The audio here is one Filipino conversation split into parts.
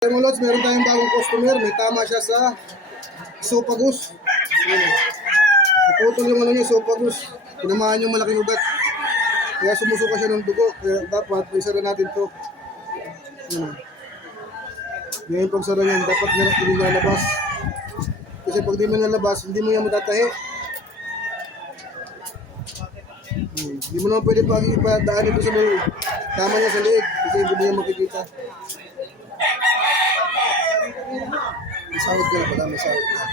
Mga lods, meron tayong bagong customer. May tama siya sa esophagus. Naputol yung ano niya, esophagus. Tinamaan yung malaking ugat. Kaya sumusuka siya ng dugo. Kaya dapat, isara natin to. Ngayon pag sara niyan, dapat hindi nalabas. Kasi pag di mo nalabas, hindi mo yan matatahi. Hindi mo naman pwede ipadaan ito sa loob. Tama niya sa liig. Kasi hindi niya makikita. Masahod ka na pala, masahod ka.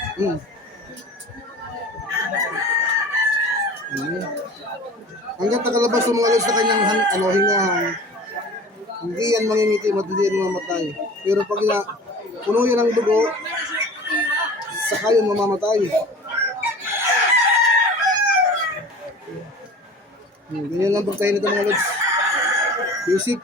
Hanggang nakalabas ng mga lods sa kanyang hingahan, hindi yan mangingitim at hindi yan mamamatay. Pero pag puno yan ng dugo, saka yun mamamatay. Ganyan lang pagtayin nito mga lods. Basic.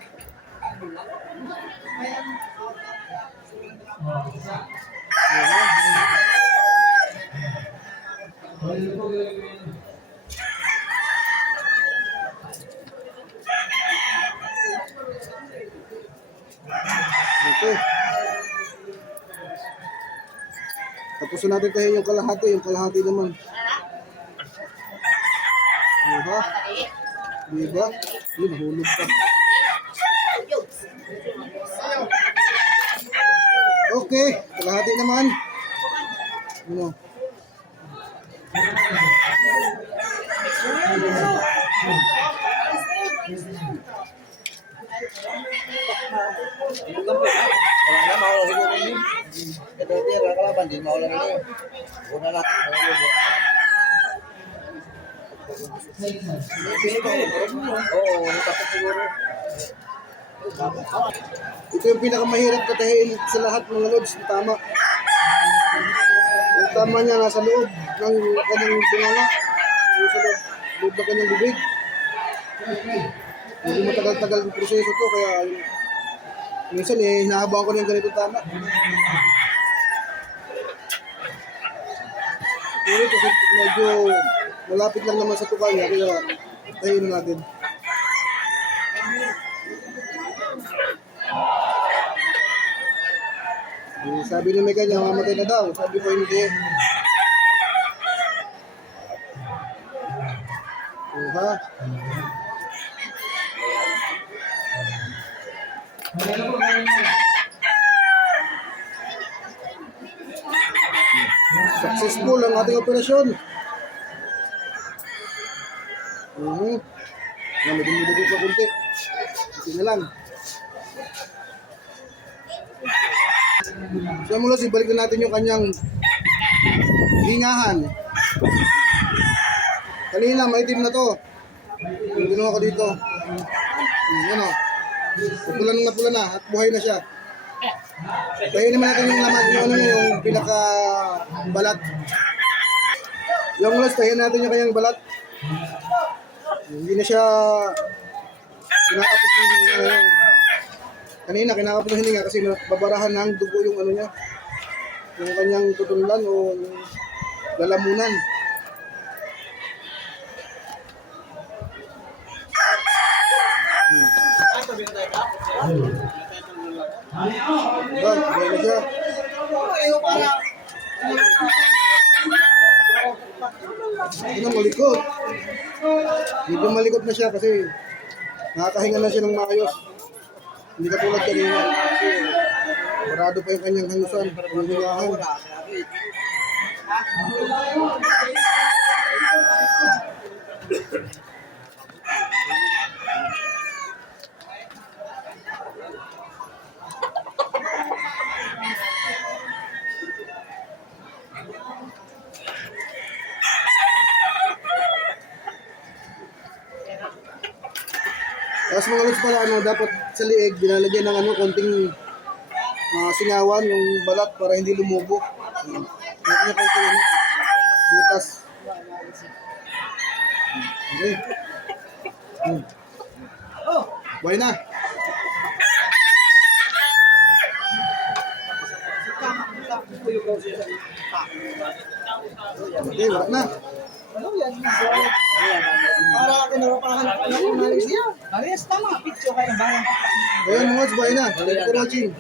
Okay. Tapos natin tayo yung kalahati naman. Diba? Diba? Yun, nahulog pa. Okay, kalahati naman. Ano? Wala mawala ko rin. Ito din kalaban din mawala rin. Una lang. Oo, takot siguro. Ito yung pinakamahirap katahin sa lahat mga lods. Tama. Yung tama niya nasa loob ng kanyang bunganga. Sa loob ng kanyang bibig. Hindi matagal-tagal yung proseso to. Kaya minsan hinahabaan ko na yung ganito tama. Pero kasi medyo malapit lang naman sa tukal niya. Kaya tayin natin. Sabi ni Mega niya, mamatay na daw. Sabi ko hindi. Ha? Successful ang ating operasyon. Medyo pa kunti. Kasi na lang. So mula ibalik na natin yung kanyang hingahan. Kanina maitim na to. Yung ginawa ko dito. Yan o. Pula na at buhay na siya. Kaya naman natin yung laman, yung pinaka balat. Yung last, tahin natin yung kanyang balat. Hindi na siya kinakapos ng hininga. Kanina kinakapos ng hininga kasi babarahan ng dugo yung ano niya. Yung kanyang tutulan o yung lalamunan. Buhay na siya. Ito malikot. Dito malikot na siya kasi nakakahinga na siya ng maayos. Hindi ka tulad kanina. Marado pa yung kanyang hangusan. Yung hingahan. Tapos mga lods pala, dapat sa liig, binalagyan ng konting singawan, yung balat para hindi lumubo. Yung konting butas. Okay. Buhay na. Okay, wala na. Ano yan? Para kinarapahan ako ng siya. Parehas tama. Picture kayo ng bayan. Ayan mga boys, buhay na. Thank you for watching.